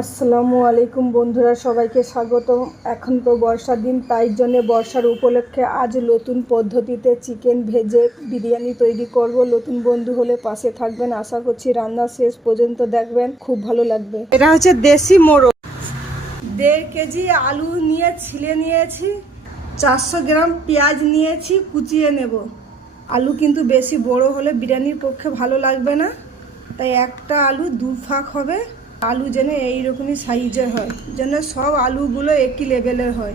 আসসালামু আলাইকুম বন্ধুরা, সবাইকে স্বাগত এখন তো বর্ষার দিন, তাই জন্য বর্ষার উপলক্ষে আজ নতুন পদ্ধতিতে চিকেন ভেজে বিরিয়ানি তৈরি করব। নতুন বন্ধু হলে পাশে থাকবেন। আশা করছি রান্না শেষ পর্যন্ত দেখবেন। খুব ভালো লাগবে। এটা হচ্ছে দেশি মোড়ক দেড় কেজি আলু নিয়ে ছিলে নিয়েছি, চারশো গ্রাম পেঁয়াজ নিয়েছি, কুচিয়ে নেব। আলু কিন্তু বেশি বড় হলে বিরিয়ানির পক্ষে ভালো লাগবে না। তাই একটা আলু দু ফাঁক হবে। আলু যেন এইরকমই সাইজের হয়, যেন সব আলুগুলো একই লেভেলের হয়।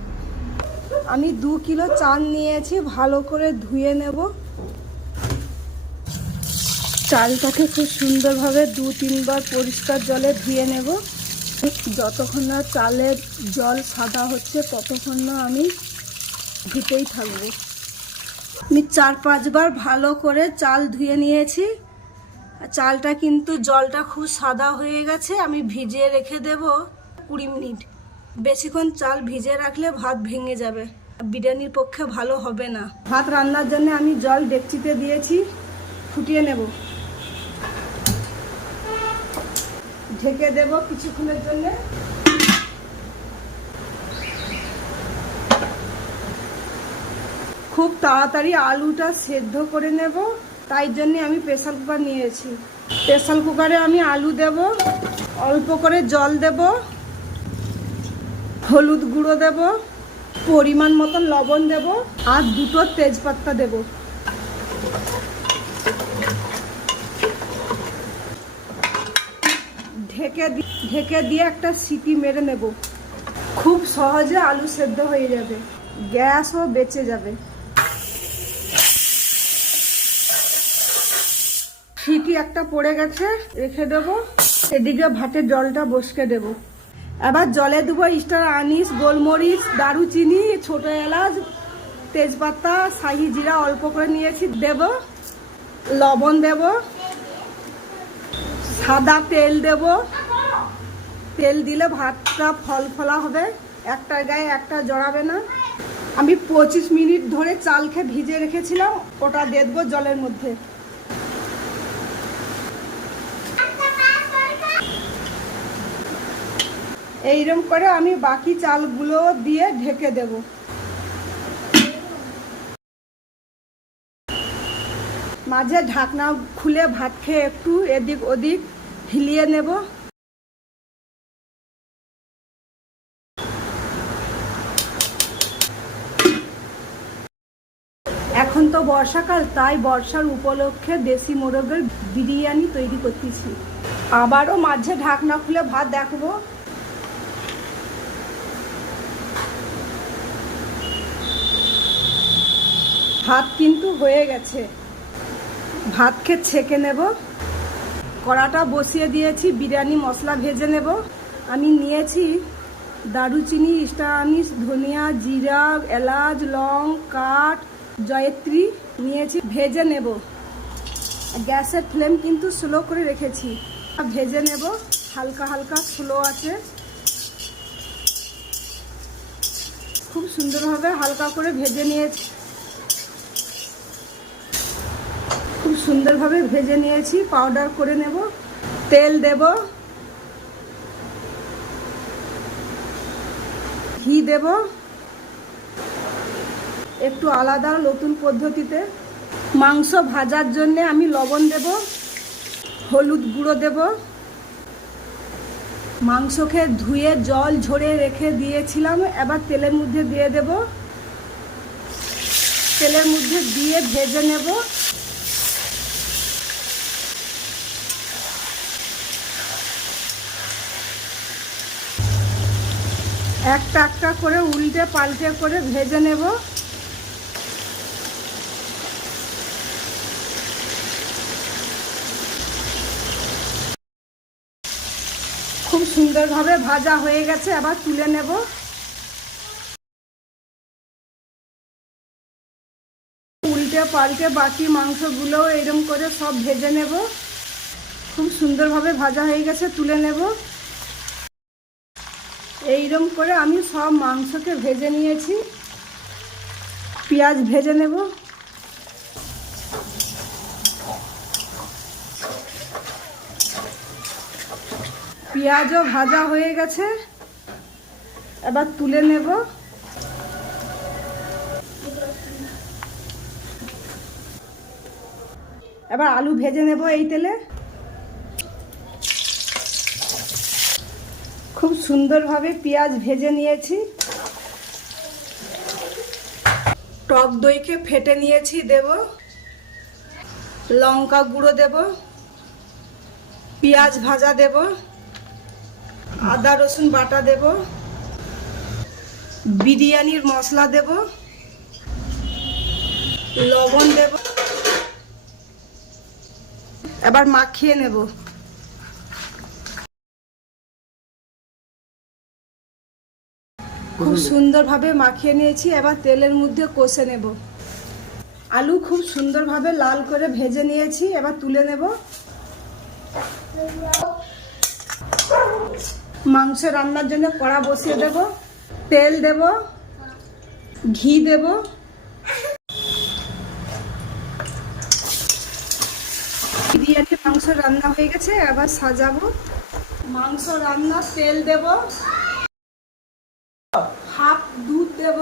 আমি দু কিলো চাল নিয়েছি, ভালো করে ধুয়ে নেব। চালটাকে খুব সুন্দরভাবে দু তিনবার পরিষ্কার জলে ধুয়ে নেব। যতক্ষণ না চালের জল সাদা হচ্ছে, ততক্ষণ না আমি ধুতেই থাকব। আমি চার পাঁচবার ভালো করে চাল ধুয়ে নিয়েছি। চালটা কিন্তু জলটা খুব সাদা হয়ে গেছে, আমি ভিজিয়ে রেখে দেব কুড়ি মিনিট। বেশিক্ষণ চাল ভিজে রাখলে ভাত ভেঙে যাবে। বিরিয়ানির পক্ষে ভালো হবে না। ভাত রান্নার জন্য আমি জল ডেকচিতে দিয়েছি, ফুটিয়ে নেব। ঢেকে দেব কিছুক্ষণের জন্য। খুব তাড়াতাড়ি আলুটা সেদ্ধ করে নেব। তাই জন্য আমি প্রেশার কুকার নিয়েছি। প্রেসার কুকারে আমি আলু দেব, অল্প করে জল দেব, হলুদ গুঁড়ো দেব, পরিমাণ মতন লবণ দেব, আর দুটো তেজপাতা দেব। ঢেকে ঢেকে দিয়ে একটা সিটি মেরে নেব। খুব সহজে আলু সেদ্ধ হয়ে যাবে। গ্যাসও বেঁচে যাবে সিটি একটা পড়ে গেছে, রেখে দেবো। এদিকে ভাতের জলটা বসকে দেব। এবার জলে দেবো স্টার আনিস, গোলমরিচ, দারুচিনি, ছোট এলাচ, তেজপাতা, শাহি জিরা অল্প করে নিয়েছি, দেব। লবণ দেব। সাদা তেল দেব। তেল দিলে ভাতটা ফল ফলা হবে। একটার গায়ে একটা জড়াবে না। আমি পঁচিশ মিনিট ধরে চালকে ভিজে রেখেছিলাম, ওটা দিয়ে জলের মধ্যে। এইরকম করে আমি বাকি চালগুলো দিয়ে ঢেকে দেব। মাঝে ঢাকনা খুলে ভাত খেয়ে একটু এদিক ওদিক হিলিয়ে নেব। এখন তো বর্ষাকাল, তাই বর্ষার উপলক্ষে দেশি মোরগের বিরিয়ানি তৈরি করতেছি। আবারও মাঝে ঢাকনা খুলে ভাত দেখব। ভাত কিন্তু হয়ে গেছে। ভাত খেয়ে ছেঁকে নেব। কড়াটা বসিয়ে দিয়েছি, বিরিয়ানি, মশলা ভেজে নেব। আমি নিয়েছি দারুচিনি স্টার আনিস ধনিয়া, জিরা, এলাচ, লং, কাঠ, জয়ত্রী নিয়েছি, ভেজে নেব। গ্যাসের ফ্লেম কিন্তু স্লো করে রেখেছি। ভেজে নেব, হালকা হালকা স্লো আছে। খুব সুন্দরভাবে হালকা করে ভেজে নিয়েছি। খুব সুন্দরভাবে ভেজে নিয়েছি পাউডার করে নেব, তেল দেব, ঘি দেব, একটু আলাদা নতুন পদ্ধতিতে। মাংস ভাজার জন্যে আমি লবণ দেব, হলুদ গুঁড়ো দেব। মাংসকে ধুয়ে জল ঝরে রেখে দিয়েছিলাম, এবার তেলের মধ্যে দিয়ে দেব। তেলের মধ্যে দিয়ে ভেজে নেব। একটা একটা করে উল্টে পাল্টে করে ভেজে নেব। খুব সুন্দরভাবে ভাজা হয়ে গেছে আবার তুলে নেব। উল্টে পাল্টে বাকি মাংসগুলো এরম করে সব ভেজে নেব। খুব সুন্দরভাবে ভাজা হয়ে গেছে, তুলে নেব। এইরকম করে আমি সব মাংসকে ভেজে নিয়েছি। পেঁয়াজ ভেজে নেব। পেঁয়াজও ভাজা হয়ে গেছে। এবার তুলে নেব। এবার আলু ভেজে নেব এই তেলে। খুব সুন্দরভাবে পেঁয়াজ ভেজে নিয়েছি। টক দইকে ফেটে নিয়েছি দেব। লঙ্কা গুঁড়ো দেব। পেঁয়াজ ভাজা দেব। আদা রসুন বাটা দেব। বিরিয়ানির মশলা দেব। লবণ দেব। এবার মাখিয়ে নেব। খুব সুন্দরভাবে মাখিয়ে নিয়েছি, এবার তেলের মধ্যে কষে নেব। আলু খুব সুন্দরভাবে লাল করে ভেজে নিয়েছি, এবার তুলে নেব। মাংস রান্নার জন্য কড়া বসিয়ে দেব, তেল দেব, ঘি দেব। বিরিয়ানি মাংস রান্না হয়ে গেছে, এবার সাজাবো। মাংস রান্না তেল দেব। দুধ দেব।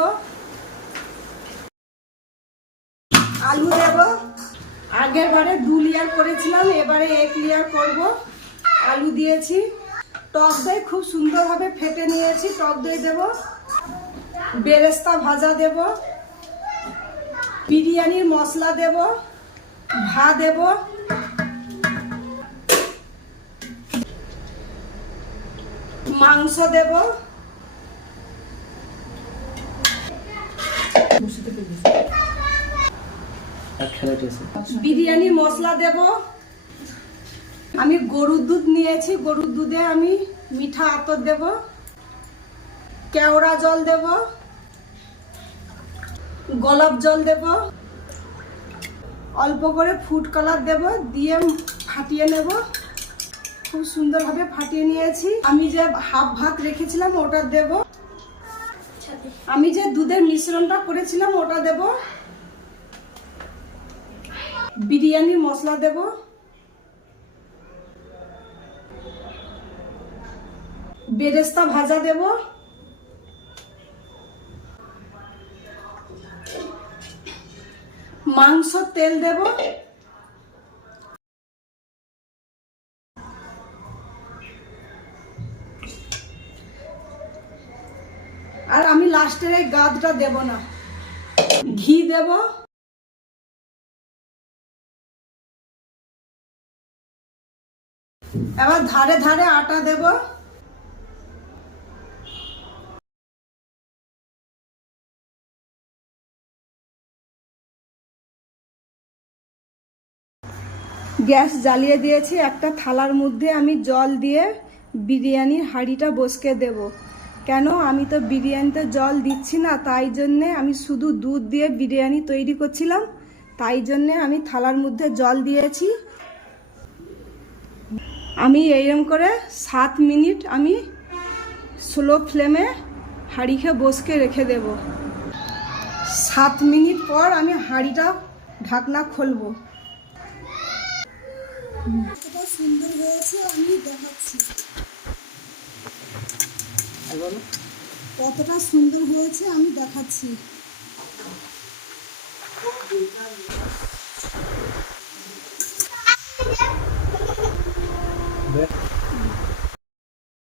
আলু দেব। আগের বারে দু লেয়ার করেছিলাম, এবারে এক লেয়ার করব। আলু দিয়েছি। টক দই খুব সুন্দরভাবে ফেটে নিয়েছি, টক দই দেব। বেরেস্তা ভাজা দেব। বিরিয়ানির মশলা দেব। ভা দেব। মাংস দেব। বিরিয়ানির মশলা দেব। আমি গরুর দুধ নিয়েছি গরুর দুধে আমি মিঠা আতর দেব। কেওড়া জল দেব। গোলাপ জল দেব। অল্প করে ফুড কালার দেব দিয়ে ফাটিয়ে নেব। খুব সুন্দরভাবে ফাটিয়ে নিয়েছি। আমি যে হাফ ভাত রেখেছিলাম ওটা দেব। আমি যে দুধের মিশ্রণটা করেছিলাম, ওটা দেব। বিরিয়ানি মশলা দেব। বেরেস্তা ভাজা দেব। মাংস তেল দেব আর আমি লাস্টের এই গাদটা দেব না। ঘি দেব। এবার ধারে ধারে আটা দেব। গ্যাস জ্বালিয়ে দিয়েছি, একটা থালার মধ্যে আমি জল দিয়ে বিরিয়ানির হাঁড়িটা বসকে দেব। কেন আমি তো বিরিয়ানিতে জল দিচ্ছি না? তাই জন্যে আমি শুধু দুধ দিয়ে বিরিয়ানি তৈরি করছিলাম। তাই জন্যে আমি থালার মধ্যে জল দিয়েছি। আমি এইরকম করে সাত মিনিট আমি স্লো ফ্লেমে হাঁড়িকে বসকে রেখে দেব। সাত মিনিট পর আমি হাঁড়িটা ঢাকনা খুলবো। সুন্দর হয়েছে আমি দেখাচ্ছি। কতটা সুন্দর হয়েছে আমি দেখাচ্ছি।